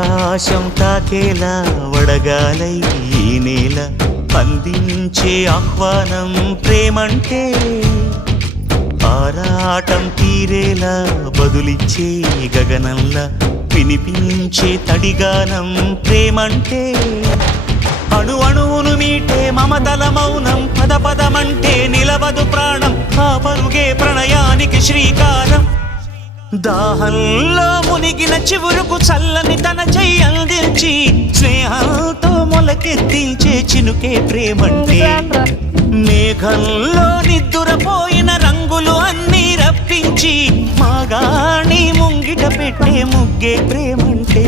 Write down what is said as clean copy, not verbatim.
ఆకాశం తాకేలా వడగాలై ఈ నేల అందించే ఆహ్వానం ప్రేమంటే ఆరాటం తీరేలా బదులిచ్చే గగనంలా వినిపించే తడిగానం ప్రేమంటే అణు అణువును మీటే మమతల మౌనం పద పదమంటే నిలవదు ప్రాణం ఆ పరుగే ప్రణయానికి శ్రీకారం దాహంలో మునిగిన చివురుకు చల్లని తన చెయ్యి అందించి స్నేహంతో మొలకెత్తించే చినుకే ప్రేమంటే మేఘంలో నిద్దురపోయిన రంగులు అన్నీ రప్పించి మాగాణి ముంగిట పెట్టే ముగ్గే ప్రేమంటే